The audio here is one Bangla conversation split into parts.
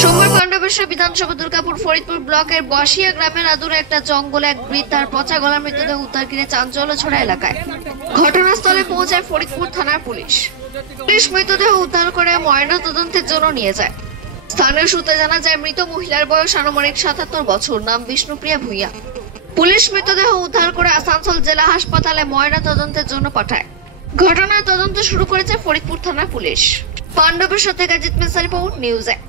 সোমবার পাণ্ডবেশ্বর বিধানসভা দুর্গাপুর ফরিদপুর ব্লকের বসিয়া গ্রামের আদুরে একটা জঙ্গলে এক বৃদ্ধার পচা গলা মৃতদেহ উদ্ধার ঘিরে চাঞ্চল্য ছড়া এলাকায়। ঘটনাস্থলে পৌঁছায় ফরিদপুর থানার পুলিশ। মৃতদেহ উদ্ধার করে ময়না তদন্তের জন্য নিয়ে যায়। স্থানীয় সূত্রে জানা যায়, মৃত মহিলার বয়স আনুমানিক ৭৭ বছর, নাম বিষ্ণুপ্রিয়া ভূঁইয়া। পুলিশ মৃতদেহ উদ্ধার করে আসানসোল জেলা হাসপাতালে ময়না তদন্তের জন্য পাঠায়। ঘটনার তদন্ত শুরু করেছে ফরিদপুর থানার পুলিশ। পাণ্ডবেশ্বর থেকে জিৎ মিশ্রা রিপোর্ট, নিউজ ১।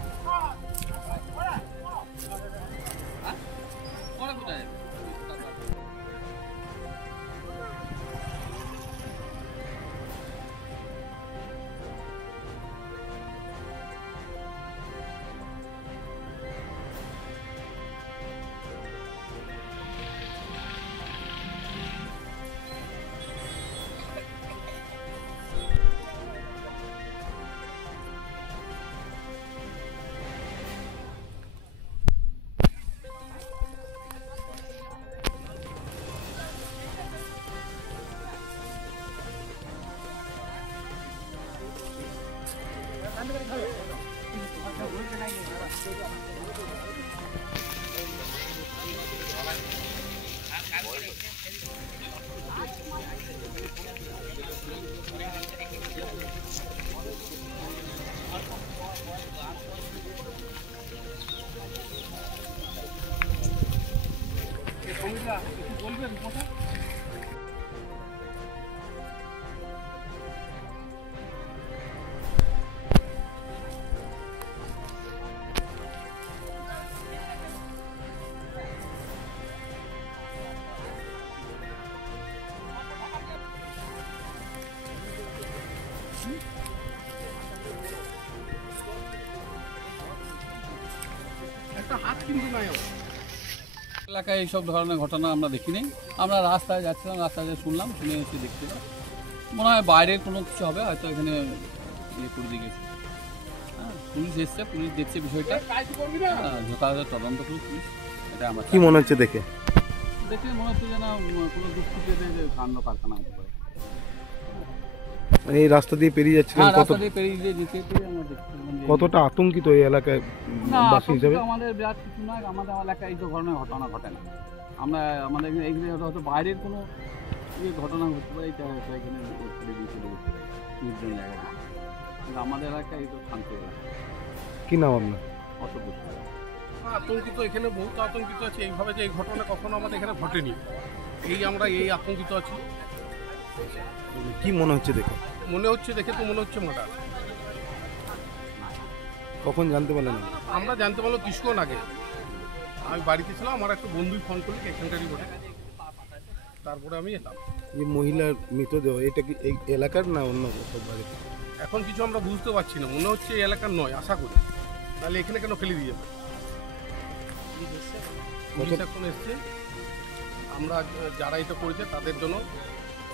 এলাকায় এইসব ধরনের ঘটনা আমরা দেখিনি। আমরা রাস্তায় যাচ্ছিলাম, রাস্তায় শুনলাম, শুনে এসে দেখছিলাম। মনে হয় বাইরের কোনো কিছু হবে, হয়তো এখানে ইয়ে করে দিয়ে গেছে। পুলিশ এসছে, পুলিশ দেখছে বিষয়টা, যথাযথ তদন্ত করুক পুলিশ। এটা আমার কি মনে হচ্ছে দেখে মনে হচ্ছে যেন কোনো দুষ্কৃতীদের কাণ্ড কারখানা হতে পারে। এই রাস্তা দিয়ে পেরিয়ে যাচ্ছিলেন, রাস্তা দিয়ে পেরিয়ে যেতে আমরা দেখছিলাম। কতটা আতঙ্কিত এই এলাকায় বাসী হিসেবে? আমাদের বিরাট কিছু নয়, আমাদের এলাকায় এই ধরনের ঘটনা ঘটে না। আমরা আমাদের এখানে হয়তো বাইরের কোনো ঘটনা ঘটতে পারে, এটা এখানে নির্জন জায়গা, কিন্তু আমাদের এলাকায় এই তো শান্তি এলাকা। কি নাম আপনার? আতঙ্কিত, এখানে বহুত আতঙ্কিত আছে। এইভাবে যে এই ঘটনা কখনো আমাদের এখানে ঘটেনি, আমরা এই আতঙ্কিত আছি। কি মনে হচ্ছে দেখে? দেখে তো মনে হচ্ছে মার্ডার। কখন জানতে পারলেন? আমরা জানতে পারলাম কিছুক্ষণ আগে। আমি বাড়িতে ছিলাম, আমার একটা বন্ধুই ফোন করলি এখানকারই বটে, তারপরে আমি এলাম। এই মহিলার মৃতদেহ এটা কি এই এলাকার না অন্য কোথাও বাড়িতে? এখন কিছু আমরা বুঝতে পারছি না, মনে হচ্ছে এই এলাকার নয়, আশা করি। তাহলে এখানে কেন ফেলে দিয়ে যাবে? পুলিশ এখন এসছে, আমরা যারা এটা করেছে তাদের জন্য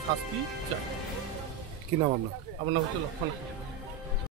শাস্তি চাই। কি নাম আপনার? আমার নাম হচ্ছে লক্ষণ।